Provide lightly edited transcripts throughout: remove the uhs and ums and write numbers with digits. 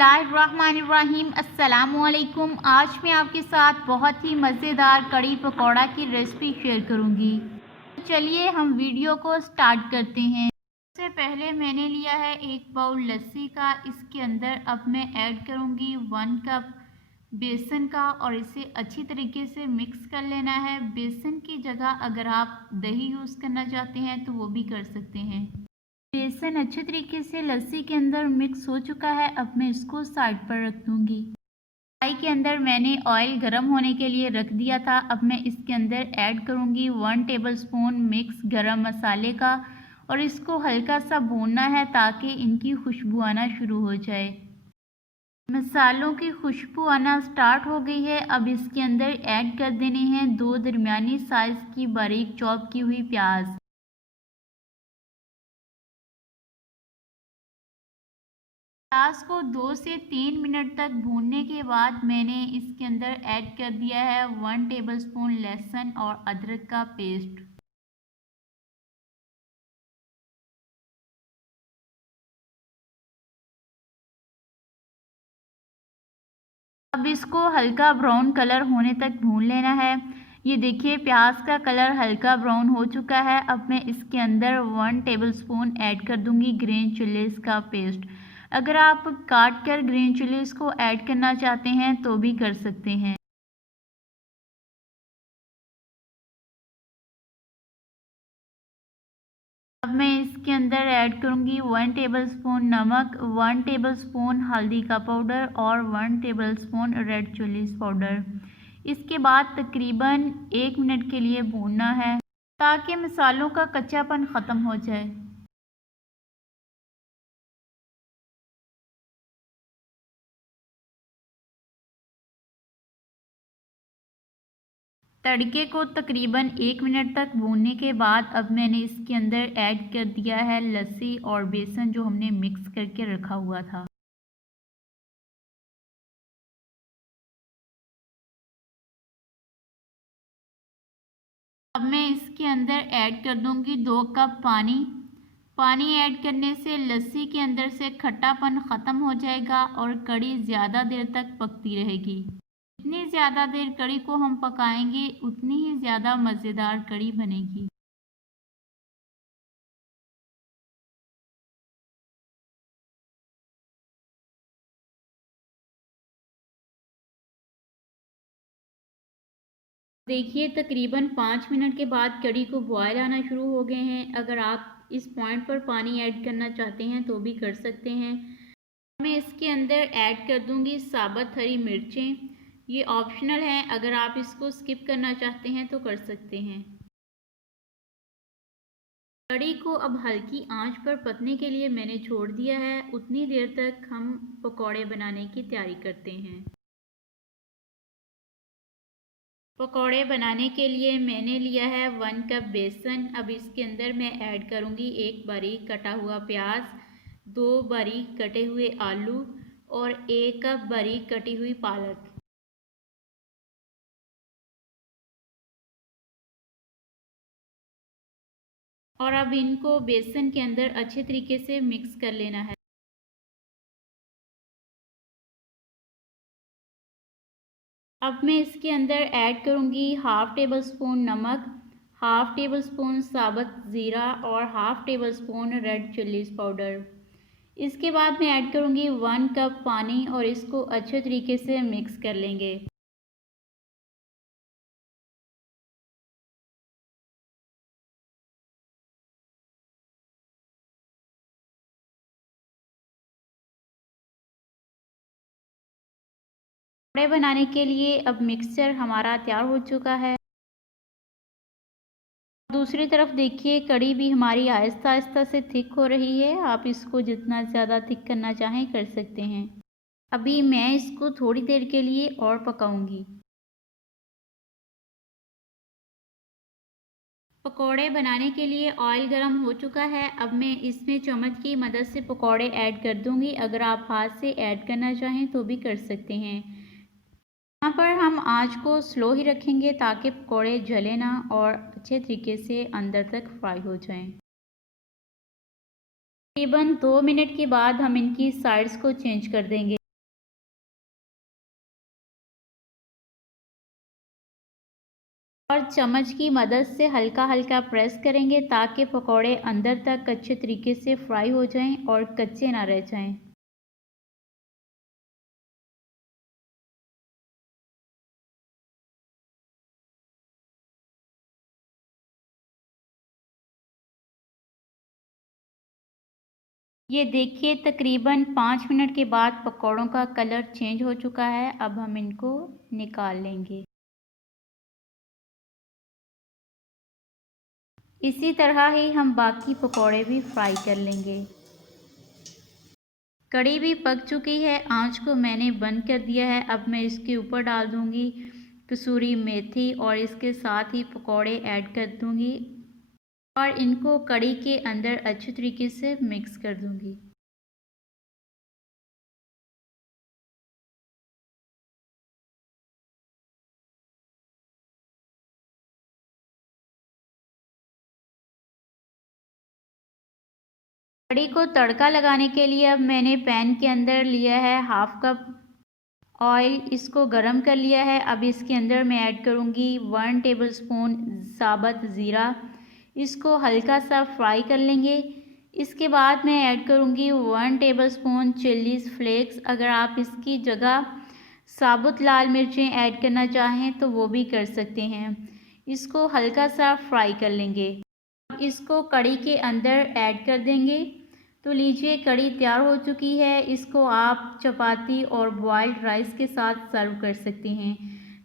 बिस्मिल्लाहिर्रहमानिर्रहीम। अस्सलामुअलैकुम। आज मैं आपके साथ बहुत ही मज़ेदार कड़ी पकौड़ा की रेसिपी शेयर करूंगी। चलिए हम वीडियो को स्टार्ट करते हैं। सबसे पहले मैंने लिया है 1 बाउल लस्सी का। इसके अंदर अब मैं ऐड करूंगी 1 कप बेसन का और इसे अच्छी तरीके से मिक्स कर लेना है। बेसन की जगह अगर आप दही यूज़ करना चाहते हैं तो वो भी कर सकते हैं। बेसन अच्छे तरीके से लस्सी के अंदर मिक्स हो चुका है। अब मैं इसको साइड पर रख दूंगी। कढ़ाई के अंदर मैंने ऑयल गर्म होने के लिए रख दिया था। अब मैं इसके अंदर ऐड करूंगी 1 टेबलस्पून मिक्स गरम मसाले का और इसको हल्का सा भूनना है ताकि इनकी खुशबू आना शुरू हो जाए। मसालों की खुशबू आना स्टार्ट हो गई है। अब इसके अंदर ऐड कर देने हैं 2 दरमियानी साइज़ की बारीक चॉप की हुई प्याज। प्याज को 2 से 3 मिनट तक भूनने के बाद मैंने इसके अंदर ऐड कर दिया है 1 टेबलस्पून लहसुन और अदरक का पेस्ट। अब इसको हल्का ब्राउन कलर होने तक भून लेना है। ये देखिए प्याज का कलर हल्का ब्राउन हो चुका है। अब मैं इसके अंदर 1 टेबलस्पून ऐड कर दूंगी ग्रीन चिलीज का पेस्ट। अगर आप काट कर ग्रीन चिलीज को ऐड करना चाहते हैं तो भी कर सकते हैं। अब मैं इसके अंदर ऐड करूंगी 1 टेबलस्पून नमक, 1 टेबलस्पून हल्दी का पाउडर और 1 टेबलस्पून रेड चिलीज पाउडर। इसके बाद तकरीबन 1 मिनट के लिए भूनना है ताकि मसालों का कच्चापन ख़त्म हो जाए। तड़के को तकरीबन 1 मिनट तक भूनने के बाद अब मैंने इसके अंदर ऐड कर दिया है लस्सी और बेसन जो हमने मिक्स करके रखा हुआ था। अब मैं इसके अंदर ऐड कर दूंगी 2 कप पानी। पानी ऐड करने से लस्सी के अंदर से खट्टापन ख़त्म हो जाएगा और कढ़ी ज़्यादा देर तक पकती रहेगी। जितनी ज़्यादा देर कढ़ी को हम पकाएंगे उतनी ही ज़्यादा मज़ेदार कढ़ी बनेगी। देखिए तकरीबन 5 मिनट के बाद कढ़ी को बॉयल आना शुरू हो गए हैं। अगर आप इस पॉइंट पर पानी ऐड करना चाहते हैं तो भी कर सकते हैं। मैं इसके अंदर ऐड कर दूंगी साबुत हरी मिर्चें। ये ऑप्शनल है, अगर आप इसको स्किप करना चाहते हैं तो कर सकते हैं। कढ़ी को अब हल्की आंच पर पकने के लिए मैंने छोड़ दिया है। उतनी देर तक हम पकौड़े बनाने की तैयारी करते हैं। पकौड़े बनाने के लिए मैंने लिया है 1 कप बेसन। अब इसके अंदर मैं ऐड करूंगी 1 बारीक कटा हुआ प्याज, 2 बारीक कटे हुए आलू और 1 कप बारीक कटी हुई पालक। और अब इनको बेसन के अंदर अच्छे तरीके से मिक्स कर लेना है। अब मैं इसके अंदर ऐड करूंगी 1/2 टेबल स्पून नमक, 1/2 टेबल स्पून साबुत ज़ीरा और 1/2 table spoon red chillies powder. इसके बाद मैं ऐड करूंगी 1 कप पानी और इसको अच्छे तरीके से मिक्स कर लेंगे। पकौड़े बनाने के लिए अब मिक्सचर हमारा तैयार हो चुका है। दूसरी तरफ देखिए कढ़ी भी हमारी आहिस्ता आहिस्ता से थिक हो रही है। आप इसको जितना ज़्यादा थिक करना चाहें कर सकते हैं। अभी मैं इसको थोड़ी देर के लिए और पकाऊंगी। पकोड़े बनाने के लिए ऑयल गरम हो चुका है। अब मैं इसमें चम्मच की मदद से पकोड़े ऐड कर दूंगी। अगर आप हाथ से ऐड करना चाहें तो भी कर सकते हैं। यहाँ पर हम आंच को स्लो ही रखेंगे ताकि पकोड़े जले ना और अच्छे तरीके से अंदर तक फ्राई हो जाएं। तकरीबन 2 मिनट के बाद हम इनकी साइड्स को चेंज कर देंगे। और चम्मच की मदद से हल्का हल्का प्रेस करेंगे ताकि पकौड़े अंदर तक अच्छे तरीके से फ्राई हो जाएं और कच्चे ना रह जाएं। ये देखिए तकरीबन 5 मिनट के बाद पकौड़ों का कलर चेंज हो चुका है। अब हम इनको निकाल लेंगे। इसी तरह ही हम बाकी पकौड़े भी फ्राई कर लेंगे। कढ़ी भी पक चुकी है, आंच को मैंने बंद कर दिया है। अब मैं इसके ऊपर डाल दूंगी कसूरी मेथी और इसके साथ ही पकौड़े ऐड कर दूंगी और इनको कढ़ी के अंदर अच्छे तरीके से मिक्स कर दूंगी। कढ़ी को तड़का लगाने के लिए अब मैंने पैन के अंदर लिया है हाफ कप ऑयल, इसको गरम कर लिया है। अब इसके अंदर मैं ऐड करूँगी 1 टेबलस्पून साबुत ज़ीरा, इसको हल्का सा फ्राई कर लेंगे। इसके बाद मैं ऐड करूँगी 1 टेबलस्पून चिलीज़ फ्लेक्स। अगर आप इसकी जगह साबुत लाल मिर्चें ऐड करना चाहें तो वो भी कर सकते हैं। इसको हल्का सा फ्राई कर लेंगे। अब इसको कढ़ी के अंदर ऐड कर देंगे। तो लीजिए कढ़ी तैयार हो चुकी है। इसको आप चपाती और बॉइल्ड राइस के साथ सर्व कर सकते हैं।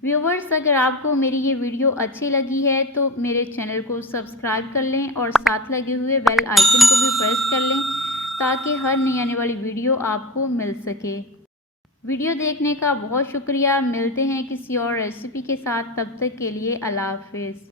व्यूवर्स, अगर आपको मेरी ये वीडियो अच्छी लगी है तो मेरे चैनल को सब्सक्राइब कर लें और साथ लगे हुए बेल आइकन को भी प्रेस कर लें ताकि हर नई आने वाली वीडियो आपको मिल सके। वीडियो देखने का बहुत शुक्रिया। मिलते हैं किसी और रेसिपी के साथ, तब तक के लिए अल्लाह हाफिज़।